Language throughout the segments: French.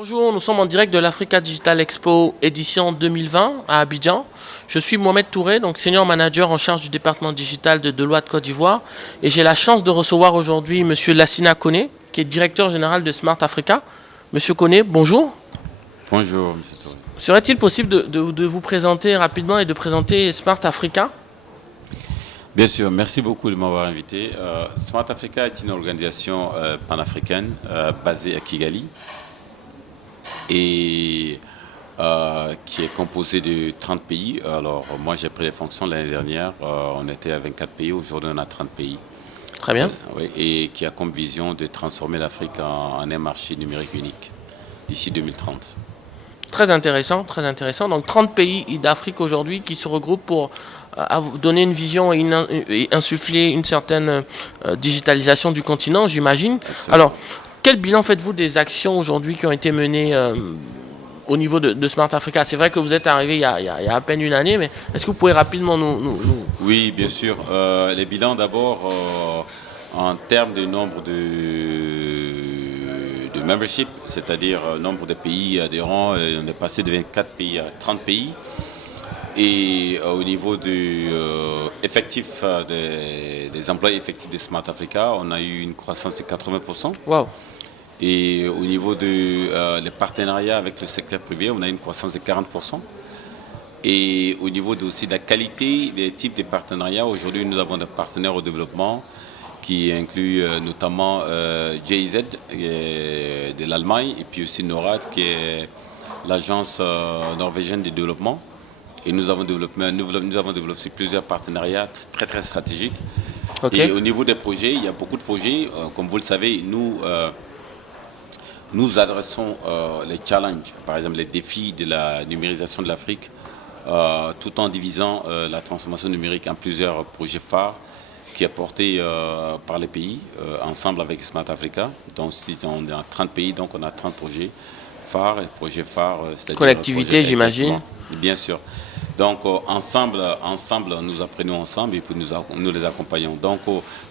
Bonjour, nous sommes en direct de l'Africa Digital Expo édition 2020 à Abidjan. Je suis Mohamed Touré, donc senior manager en charge du département digital de Deloitte Côte d'Ivoire. Et j'ai la chance de recevoir aujourd'hui Monsieur Lassina Koné, qui est directeur général de Smart Africa. Monsieur Koné, bonjour. Bonjour, M. Touré. Serait-il possible de vous présenter rapidement et de présenter Smart Africa? Bien sûr, merci beaucoup de m'avoir invité. Smart Africa est une organisation panafricaine basée à Kigali et qui est composée de 30 pays. Alors, moi, j'ai pris les fonctions l'année dernière. On était à 24 pays. Aujourd'hui, on a 30 pays. Très bien. Oui, et qui a comme vision de transformer l'Afrique en un marché numérique unique d'ici 2030. Très intéressant, très intéressant. Donc 30 pays d'Afrique aujourd'hui qui se regroupent pour donner une vision et insuffler une certaine digitalisation du continent, j'imagine. Alors, quel bilan faites-vous des actions aujourd'hui qui ont été menées au niveau de Smart Africa? C'est vrai que vous êtes arrivé il y a à peine une année, mais est-ce que vous pouvez rapidement nous... Oui, bien sûr. Les bilans d'abord, en termes de nombre de membership, c'est-à-dire nombre de pays adhérents, on est passé de 24 pays à 30 pays. Et au niveau du effectif des emplois effectifs de Smart Africa, on a eu une croissance de 80%. Wow. Et au niveau des partenariats avec le secteur privé, on a une croissance de 40%. Et au niveau aussi de la qualité des types de partenariats, aujourd'hui nous avons des partenaires au développement qui incluent notamment GIZ de l'Allemagne et puis aussi NORAD qui est l'agence norvégienne de développement. Et nous avons développé plusieurs partenariats très très stratégiques. Okay. Et au niveau des projets, il y a beaucoup de projets. Comme vous le savez, nous adressons les challenges, par exemple les défis de la numérisation de l'Afrique, tout en divisant la transformation numérique en plusieurs projets phares qui est porté par les pays, ensemble avec Smart Africa. Donc si on est en 30 pays, donc on a 30 projets phares, et projets phares, c'est-à-dire collectivité, j'imagine. Bien sûr. Donc ensemble, nous apprenons ensemble et puis nous les accompagnons. Donc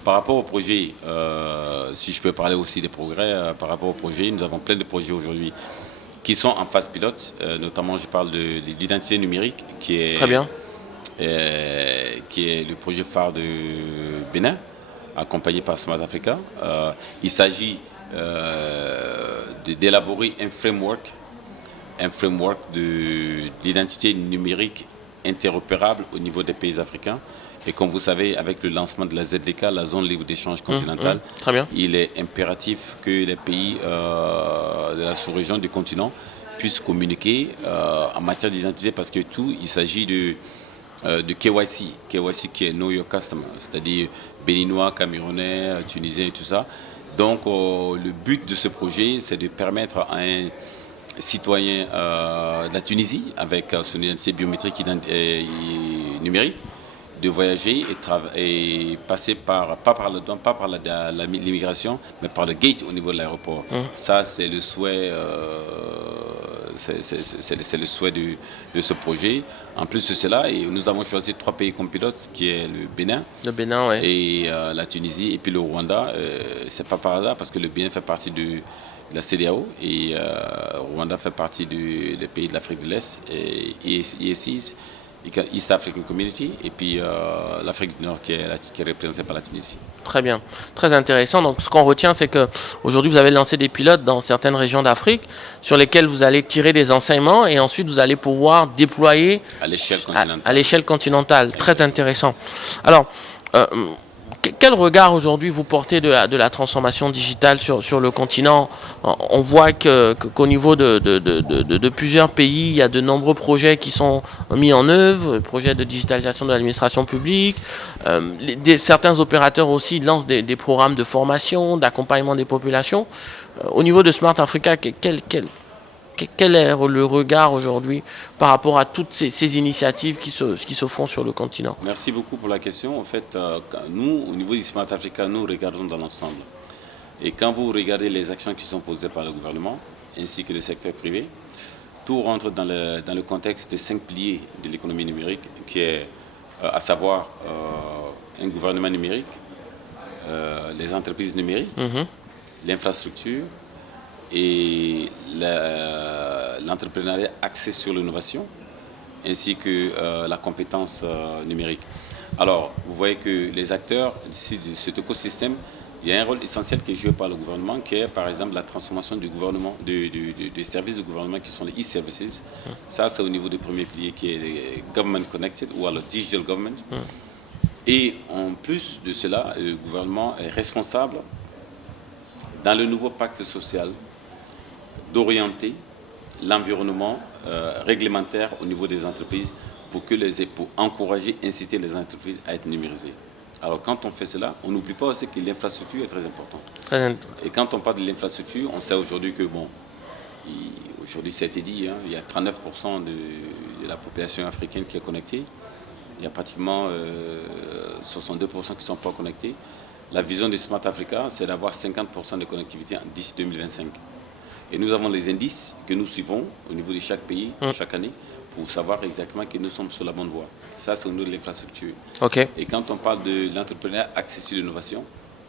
par rapport au projet, si je peux parler aussi des progrès, par rapport au projet, nous avons plein de projets aujourd'hui qui sont en phase pilote, notamment je parle de l'identité numérique qui est, Très bien. Qui est le projet phare de Bénin, accompagné par Smart Africa. Il s'agit d'élaborer un framework de l'identité numérique interopérable au niveau des pays africains. Et comme vous savez, avec le lancement de la ZLK, la zone libre d'échange continentale, Très bien. il est impératif que les pays de la sous-région du continent puissent communiquer en matière d'identité parce que tout, il s'agit de KYC qui est Know Your Customer, c'est-à-dire béninois, camerounais, tunisiens et tout ça. Donc le but de ce projet, c'est de permettre à un citoyen de la Tunisie avec son identité biométrique et numérique de voyager et passer pas par l'immigration, mais par le gate au niveau de l'aéroport. Ça, c'est le souhait, c'est le souhait de ce projet. En plus de cela, et nous avons choisi 3 pays comme pilote, qui est le Bénin, Ouais. et la Tunisie et puis le Rwanda. C'est pas par hasard parce que le Bénin fait partie de la CEDEAO et Rwanda fait partie des pays de l'Afrique de l'Est et EAC, East African Community, et puis l'Afrique du Nord qui est représentée par la Tunisie. Très bien, très intéressant. Donc ce qu'on retient, c'est que aujourd'hui vous avez lancé des pilotes dans certaines régions d'Afrique sur lesquelles vous allez tirer des enseignements et ensuite vous allez pouvoir déployer à l'échelle continentale. À l'échelle continentale. Très intéressant. Alors, quel regard aujourd'hui vous portez de la transformation digitale sur le continent? On voit qu'au niveau de plusieurs pays, il y a de nombreux projets qui sont mis en œuvre, projets de digitalisation de l'administration publique. Certains opérateurs aussi lancent des programmes de formation, d'accompagnement des populations. Au niveau de Smart Africa, quel est le regard aujourd'hui par rapport à toutes ces initiatives qui se font sur le continent? Merci beaucoup pour la question. En fait, nous, au niveau du Smart Africa, nous regardons dans l'ensemble. Et quand vous regardez les actions qui sont posées par le gouvernement, ainsi que le secteur privé, tout rentre dans le contexte des 5 piliers de l'économie numérique, qui est à savoir un gouvernement numérique, les entreprises numériques, l'infrastructure, et l'entrepreneuriat axé sur l'innovation, ainsi que la compétence numérique. Alors, vous voyez que les acteurs de cet écosystème, il y a un rôle essentiel qui est joué par le gouvernement, qui est par exemple la transformation du gouvernement, des services du gouvernement qui sont les e-services. Ça, c'est au niveau du premier pilier qui est les Government Connected ou alors Digital Government. Et en plus de cela, le gouvernement est responsable, dans le nouveau pacte social, d'orienter l'environnement réglementaire au niveau des entreprises pour encourager, inciter les entreprises à être numérisées. Alors quand on fait cela, on n'oublie pas aussi que l'infrastructure est très importante. Et quand on parle de l'infrastructure, on sait aujourd'hui que, bon, aujourd'hui ça a été dit, hein, il y a 39% de la population africaine qui est connectée. Il y a pratiquement 62% qui ne sont pas connectés. La vision de Smart Africa, c'est d'avoir 50% de connectivité d'ici 2025. Et nous avons les indices que nous suivons au niveau de chaque pays, chaque année, pour savoir exactement que nous sommes sur la bonne voie. Ça, c'est au niveau de l'infrastructure. Ok. Et quand on parle de l'entrepreneuriat axé sur l'innovation,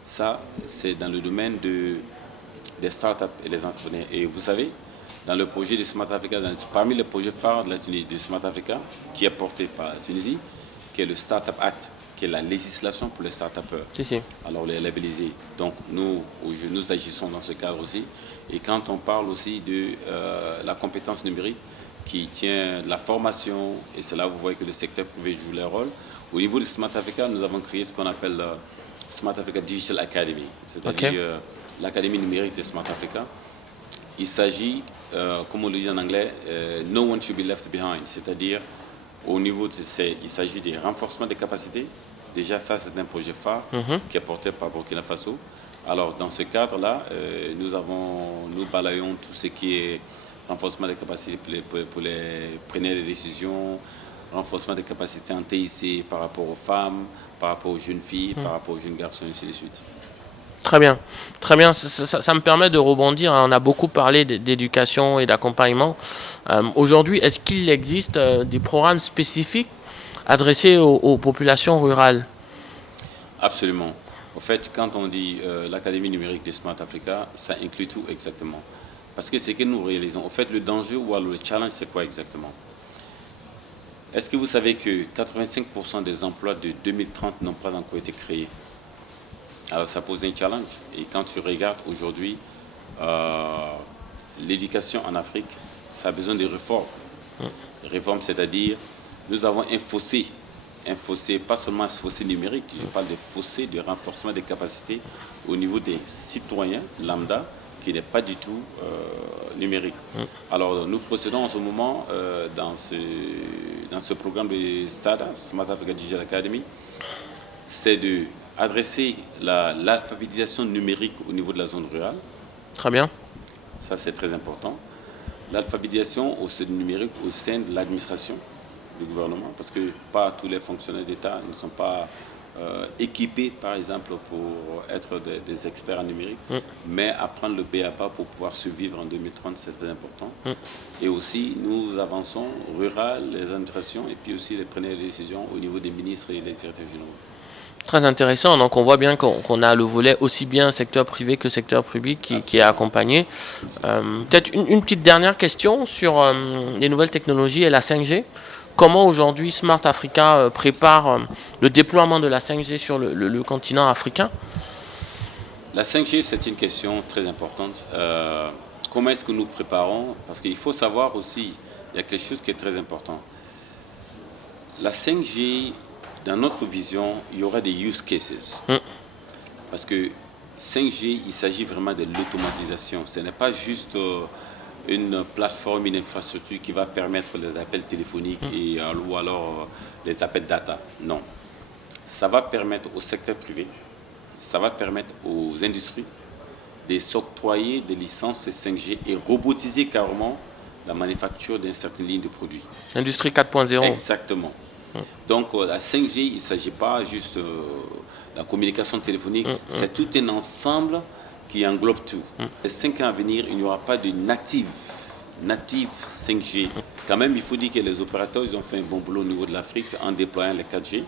ça, c'est dans le domaine des startups et des entrepreneurs. Et vous savez, dans le projet de Smart Africa, parmi les projets phares de Smart Africa, qui est porté par la Tunisie, qui est le Startup Act, qui est la législation pour les start-upers. Si. Alors, les labellisés. Donc, nous agissons dans ce cadre aussi. Et quand on parle aussi de la compétence numérique, qui tient de la formation, et c'est là où vous voyez que le secteur privé joue leur rôle. Au niveau de Smart Africa, nous avons créé ce qu'on appelle Smart Africa Digital Academy, c'est-à-dire l'académie numérique de Smart Africa. Il s'agit, comme on le dit en anglais, no one should be left behind, c'est-à-dire au niveau il s'agit des renforcements des capacités. Déjà, ça, c'est un projet phare qui est porté par Burkina Faso. Alors, dans ce cadre-là, nous balayons tout ce qui est renforcement des capacités pour les preneurs de décisions, renforcement des capacités en TIC par rapport aux femmes, par rapport aux jeunes filles, par rapport aux jeunes garçons, et ainsi de suite. Très bien, très bien. Ça me permet de rebondir. On a beaucoup parlé d'éducation et d'accompagnement. Aujourd'hui, est-ce qu'il existe des programmes spécifiques adressés aux populations rurales? Absolument. En fait, quand on dit l'Académie numérique de Smart Africa, ça inclut tout exactement. Parce que c'est que nous réalisons. En fait, le danger ou alors le challenge, c'est quoi exactement? Est-ce que vous savez que 85% des emplois de 2030 n'ont pas encore été créés? Alors, ça pose un challenge. Et quand tu regardes aujourd'hui, l'éducation en Afrique, ça a besoin de réformes. Réformes, c'est-à-dire, nous avons un fossé, pas seulement un fossé numérique, je parle de fossé de renforcement des capacités au niveau des citoyens lambda, qui n'est pas du tout numérique. Alors, nous procédons en ce moment dans ce programme de SADA, Smart Africa Digital Academy, c'est d'adresser l'alphabétisation numérique au niveau de la zone rurale. Très bien. Ça, c'est très important. L'alphabétisation numérique au sein de l'administration du gouvernement, parce que pas tous les fonctionnaires d'État ne sont pas équipés, par exemple, pour être des experts en numérique, mais apprendre le BABA pour pouvoir survivre en 2030, c'est très important. Et aussi, nous avançons rural, les administrations, et puis aussi les preneurs de décisions au niveau des ministres et des directeurs généraux. Très intéressant. Donc on voit bien qu'on a le volet aussi bien secteur privé que secteur public qui est accompagné. Peut-être une petite dernière question sur les nouvelles technologies et la 5G. Comment aujourd'hui Smart Africa prépare le déploiement de la 5G sur le continent africain? La 5G, c'est une question très importante. Comment est-ce que nous préparons? Parce qu'il faut savoir aussi, il y a quelque chose qui est très important. La 5G, dans notre vision, il y aura des use cases. Parce que 5G, il s'agit vraiment de l'automatisation. Ce n'est pas juste une plateforme, une infrastructure qui va permettre les appels téléphoniques ou alors les appels data. Non. Ça va permettre au secteur privé, ça va permettre aux industries de s'octroyer des licences de 5G et robotiser carrément la manufacture d'une certaine ligne de produits. Industrie 4.0. Exactement. Donc la 5G, il ne s'agit pas juste de la communication téléphonique, c'est tout un ensemble qui englobe tout. Les 5 ans à venir, il n'y aura pas de native 5G. Quand même, il faut dire que les opérateurs ils ont fait un bon boulot au niveau de l'Afrique en déployant les 4G.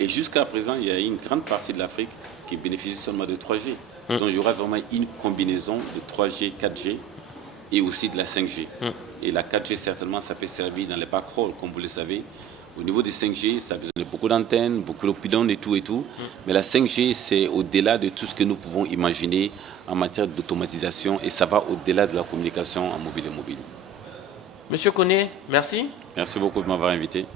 Et jusqu'à présent, il y a une grande partie de l'Afrique qui bénéficie seulement de 3G. Donc il y aura vraiment une combinaison de 3G, 4G et aussi de la 5G. Et la 4G, certainement, ça peut servir dans les backrolls, comme vous le savez. Au niveau des 5G, ça a besoin de beaucoup d'antennes, beaucoup de pylônes et tout et tout. Mais la 5G, c'est au-delà de tout ce que nous pouvons imaginer en matière d'automatisation et ça va au-delà de la communication en mobile et mobile. Monsieur Koné, merci. Merci beaucoup de m'avoir invité.